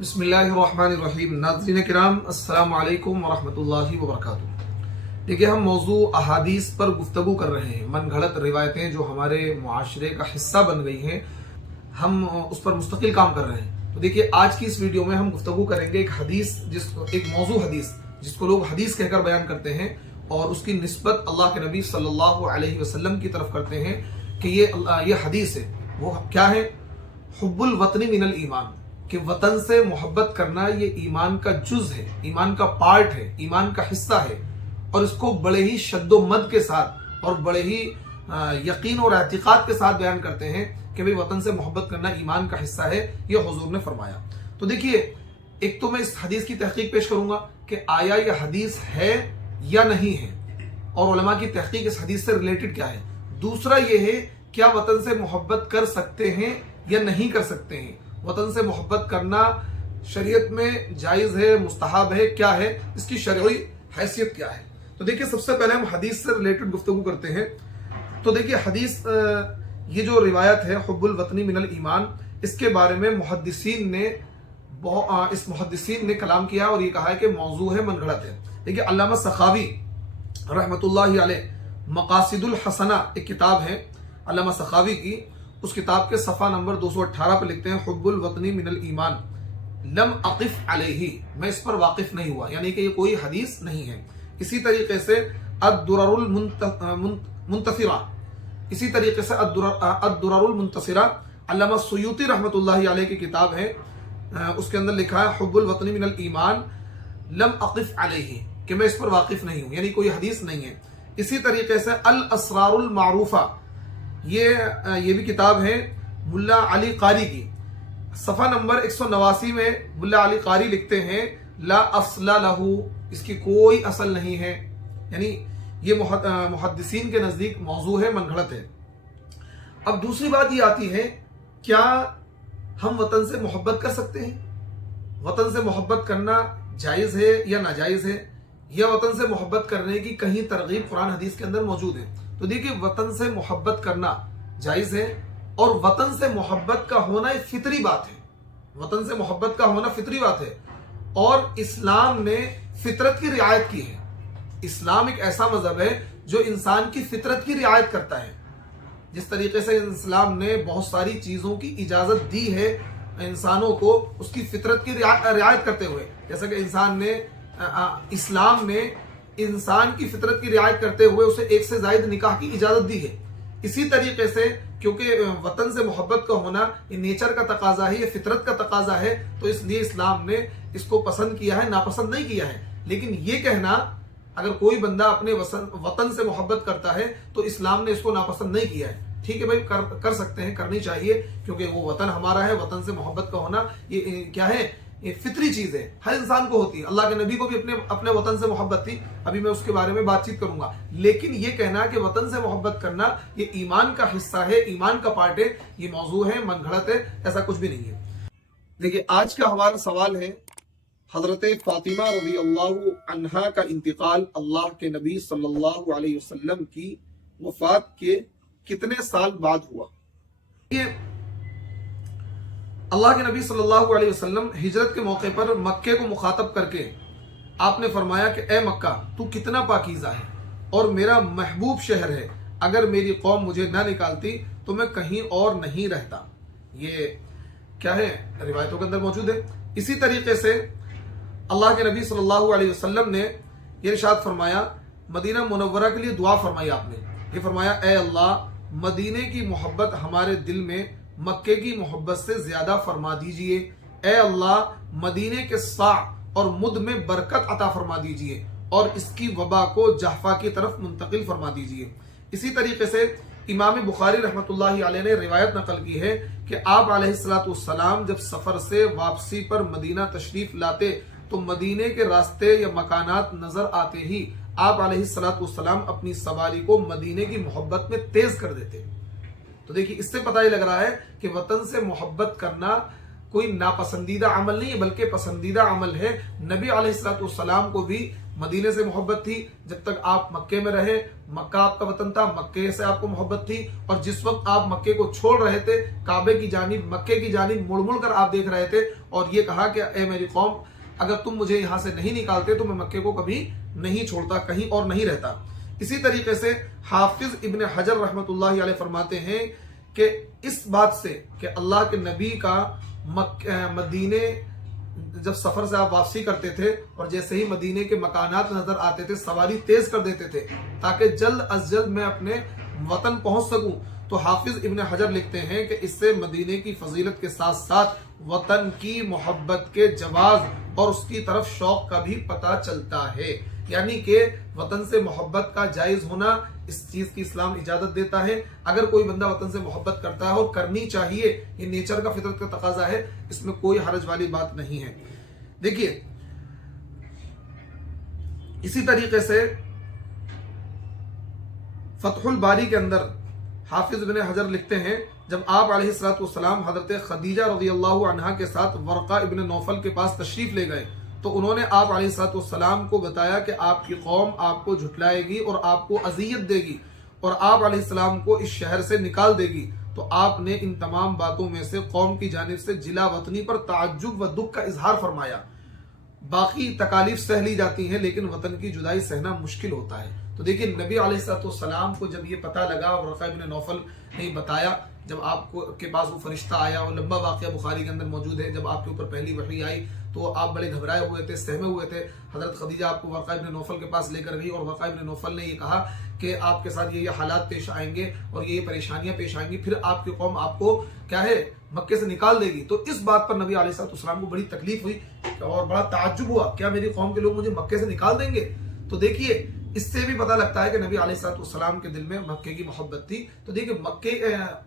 बिस्मिल्लाहिर्रहमानिर्रहीम। नाज़रीन किराम, अस्सलाम वालेकुम वरहमतुल्लाहि वबरकातुहू। देखिए, हम मौजू अहादीस पर गुफ्तगू कर रहे हैं। मन घड़त रिवायतें जो हमारे मुआशरे का हिस्सा बन गई हैं, हम उस पर मुस्तकिल काम कर रहे हैं। तो देखिए, आज की इस वीडियो में हम गुफ्तगू करेंगे एक मौजू हदीस जिसको लोग हदीस कहकर बयान करते हैं और उसकी निस्बत अल्लाह के नबी सल्लल्लाहु अलैहि वसल्लम की तरफ करते हैं कि ये हदीस है। वो क्या है? हुब्बुल वतनी मिनल ईमान, कि वतन से मोहब्बत करना ये ईमान का जुज है, ईमान का पार्ट है, ईमान का हिस्सा है। और इसको बड़े ही शद्दोमद के साथ और बड़े ही यकीन और एतिकाद के साथ बयान करते हैं कि भाई वतन से मोहब्बत करना ईमान का हिस्सा है, ये हुजूर ने फरमाया। तो देखिए, एक तो मैं इस हदीस की तहकीक पेश करूंगा कि आया ये हदीस है या नहीं है, और उलमा की तहकीक इस हदीस से रिलेटेड क्या है। दूसरा ये है, क्या वतन से मोहब्बत कर सकते हैं या नहीं कर सकते हैं, वतन से मोहब्बत करना शरीयत में जायज है, मुस्तहब है, क्या है, इसकी शरई हैसियत क्या है। तो देखिए, सबसे पहले हम हदीस से रिलेटेड गुफ्तगू करते हैं। तो देखिए, हदीस ये जो रिवायत है हुब्बुल वतनी मिनल ईमान, इसके बारे में मुहद्दिसीन ने कलाम किया और ये कहा है कि मौजू है, मनगढ़ंत है। देखिए, अल्लामा सखावी रहमतुल्लाहि अलैह मकासिदुल हसना एक किताब है अल्लामा सखावी की, उस किताब के सफ़ा नंबर 218 पर लिखते हैं हुब्बुल वतनी मिनल ईमान लम अक़िफ़ अलैहि, मैं इस पर वाकिफ नहीं हुआ, यानी कि ये कोई हदीस नहीं है। इसी तरीके से अद-दुररुल मुंतसिरा, इसी तरीके से अद-दुररुल मुंतसिरा अल्लामा सुयूती रहमतुल्लाहि अलैह की किताब है, उसके अंदर लिखा है हुब्बुल वतनी मिनल ईमान लम अक़िफ़ अलैहि, कि मैं इस पर वाकिफ नहीं हूँ, यानी कोई हदीस नहीं है। इसी तरीके से अल असरारुल मारूफा, ये भी किताब है मुल्ला अली कारी की, सफ़ा नंबर 189 में मुल्ला अली कारी लिखते हैं ला अस्ला लहू, इसकी कोई असल नहीं है, यानी ये मुहद्दिसीन के नज़दीक मौजू है, मनगढ़ंत है। अब दूसरी बात ये आती है, क्या हम वतन से मोहब्बत कर सकते हैं? वतन से मोहब्बत करना जायज़ है या नाजायज़ है, या वतन से मोहब्बत करने की कहीं तरगीब कुरान हदीस के अंदर मौजूद है? तो देखिए, वतन से मोहब्बत करना जायज़ है और वतन से मोहब्बत का होना एक फितरी बात है। वतन से मोहब्बत का होना फितरी बात है और इस्लाम ने फितरत की रियायत की है। इस्लाम एक ऐसा मजहब है जो इंसान की फितरत की रियायत करता है। जिस तरीके से इस्लाम ने बहुत सारी चीज़ों की इजाज़त दी है इंसानों को, उसकी फितरत की रियायत करते हुए, जैसे कि इस्लाम ने इंसान की फितरत की रियायत करते हुए उसे एक से ज्यादा निकाह की इजाजत दी है। इसी तरीके से क्योंकि वतन से मोहब्बत का होना ये नेचर का तकाजा है, ये फितरत का तकाजा है, तो इसलिए इस्लाम ने इसको पसंद किया है, नापसंद नहीं किया है। लेकिन ये कहना, अगर कोई बंदा अपने वतन से मोहब्बत करता है तो इस्लाम ने इसको नापसंद नहीं किया है। ठीक है भाई, कर सकते हैं, करनी चाहिए, क्योंकि वो वतन हमारा है। वतन से मोहब्बत का होना ये क्या है, ये फितरी चीज है, हर इंसान को होती है। अल्लाह के नबी को भी अपने वतन से मोहब्बत थी, अभी मैं उसके बारे में बातचीत करूंगा। लेकिन ये कहना कि वतन से मोहब्बत करना ये ईमान का हिस्सा है, ईमान का पार्ट है, ये मौजू है, मनगढ़ंत है, ऐसा कुछ भी नहीं है। देखिए, आज का हमारा सवाल है, हजरत फातिमा रज़ी अल्लाहु अन्हा का इंतकाल अल्लाह के नबी सल्लल्लाहु अलैहि वसल्लम की वफात के कितने साल बाद हुआ? ये अल्लाह के नबी सल्लल्लाहु अलैहि वसल्लम हिजरत के मौके पर मक्के को मुखातब करके आपने फरमाया कि ए मक्का, तू कितना पाकीज़ा है और मेरा महबूब शहर है, अगर मेरी कौम मुझे ना निकालती तो मैं कहीं और नहीं रहता। ये क्या है, रिवायतों के अंदर मौजूद है। इसी तरीके से अल्लाह के नबी सल्लल्लाहु अलैहि वसल्लम ने ये इरशाद फरमाया, मदीना मुनव्वरा के लिए दुआ फरमाई आपने, ये फरमाया, ए अल्लाह, मदीने की मोहब्बत हमारे दिल में मक्के की मोहब्बत से ज्यादा फरमा दीजिए। ए अल्लाह, मदीने के सा और मुद में बरकत अता फरमा दीजिए और इसकी वबा को जहफा की तरफ मुंतकिल फरमा दीजिए। इसी तरीके से इमाम बुखारी रहमतुल्लाहि अलैह ने रिवायत नकल की है कि आप अलैहिस्सलातु वस्सलाम जब सफर से वापसी पर मदीना तशरीफ लाते तो मदीने के रास्ते या मकानात नजर आते ही आप अलैहिस्सलातु वस्सलाम अपनी सवारी को मदीने की मोहब्बत में तेज कर देते। तो देखिए, इससे पता ही लग रहा है कि वतन से मोहब्बत करना کوئی ناپسندیدہ عمل نہیں ہے بلکہ پسندیدہ عمل ہے۔ نبی علیہ الصلوۃ والسلام کو بھی مدینے سے محبت تھی، جب تک آپ مکے میں رہے، مکہ آپ کا وطن تھا، مکے سے آپ کو محبت تھی، اور جس وقت آپ مکے کو چھوڑ رہے تھے، کعبے کی جانب، مکے کی جانب مڑ مڑ کر آپ دیکھ رہے تھے اور یہ کہا کہ اے میری قوم، اگر تم مجھے یہاں سے نہیں نکالتے تو میں مکے کو کبھی نہیں چھوڑتا، کہیں اور نہیں رہتا۔ اسی طریقے سے حافظ ابن حجر رحمۃ اللہ علیہ فرماتے ہیں کہ اس بات سے کہ اللہ کے نبی کا مدینے جب سفر سے آپ واپسی کرتے تھے اور جیسے ہی مدینے کے مکانات نظر آتے تھے سواری تیز کر دیتے تھے تاکہ جلد از جلد میں اپنے وطن پہنچ سکوں، تو حافظ ابن حجر لکھتے ہیں کہ اس سے مدینے کی فضیلت کے ساتھ ساتھ وطن کی محبت کے جواز اور اس کی طرف شوق کا بھی پتہ چلتا ہے، یعنی کہ وطن سے محبت کا جائز ہونا اس چیز کی اسلام اجازت دیتا ہے۔ اگر کوئی بندہ وطن سے محبت کرتا ہے اور کرنی چاہیے، یہ نیچر کا، فطرت کا تقاضا ہے، اس میں کوئی حرج والی بات نہیں ہے۔ دیکھیے اسی طریقے سے فتح الباری کے اندر حافظ ابن حجر لکھتے ہیں جب آپ علیہ الصلوۃ والسلام حضرت خدیجہ رضی اللہ عنہا کے ساتھ ورقہ ابن نوفل کے پاس تشریف لے گئے تو انہوں نے آپ علیہ الصلوۃ والسلام کو بتایا کہ آپ کی قوم آپ کو جھٹلائے گی اور آپ کو اذیت دے گی اور آپ علیہ السلام کو اس شہر سے نکال دے گی، تو آپ نے ان تمام باتوں میں سے قوم کی جانب سے جلا وطنی پر تعجب و دکھ کا اظہار فرمایا۔ باقی تکالیف سہ لی جاتی ہیں لیکن وطن کی جدائی سہنا مشکل ہوتا ہے۔ تو دیکھیں نبی علیہ الصلوۃ والسلام کو جب یہ پتہ لگا، ورقہ ابن نوفل نے بتایا، جب آپ کے پاس وہ فرشتہ آیا، وہ لمبا واقعہ بخاری کے اندر موجود ہے، جب آپ کے اوپر پہلی وحی آئی تو آپ بڑے گھبرائے ہوئے تھے، سہمے ہوئے تھے۔ حضرت خدیجہ آپ کو ورقہ ابن نوفل کے پاس لے کر گئی اور ورقہ ابن نوفل نے یہ کہا کہ آپ کے ساتھ یہ حالات پیش آئیں گے اور یہ پریشانیاں پیش آئیں گی، پھر آپ کی قوم آپ کو کیا ہے مکے سے نکال دے گی۔ تو اس بات پر نبی علیہ الصلوۃ والسلام کو بڑی تکلیف ہوئی اور بڑا تعجب ہوا، کیا میری قوم کے لوگ مجھے مکے سے نکال دیں گے؟ تو دیکھیے اس سے بھی پتہ لگتا ہے کہ نبی علیہ الصلوۃ والسلام کے دل میں مکے کی محبت تھی۔ تو دیکھیے مکے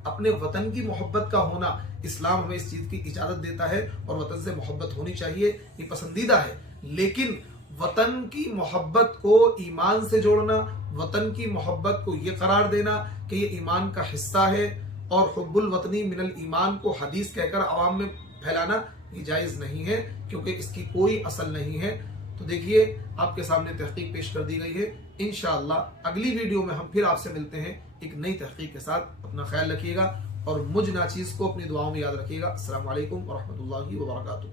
اپنے وطن کی محبت کا ہونا، اسلام ہمیں اس چیز کی اجازت دیتا ہے اور وطن سے محبت ہونی چاہیے، یہ پسندیدہ ہے، لیکن وطن کی محبت کو ایمان سے جوڑنا، وطن کی محبت کو یہ قرار دینا کہ یہ ایمان کا حصہ ہے اور حب الوطنی من الایمان کو حدیث کہہ کر عوام میں پھیلانا یہ جائز نہیں ہے، کیونکہ اس کی کوئی اصل نہیں ہے۔ تو دیکھیے آپ کے سامنے تحقیق پیش کر دی گئی ہے، انشاءاللہ اگلی ویڈیو میں ہم پھر آپ سے ملتے ہیں ایک نئی تحقیق کے ساتھ۔ اپنا خیال رکھیے گا اور مجھ ناچیز کو اپنی دعاؤں میں یاد رکھیے گا۔ السلام علیکم ورحمۃ اللہ وبرکاتہ۔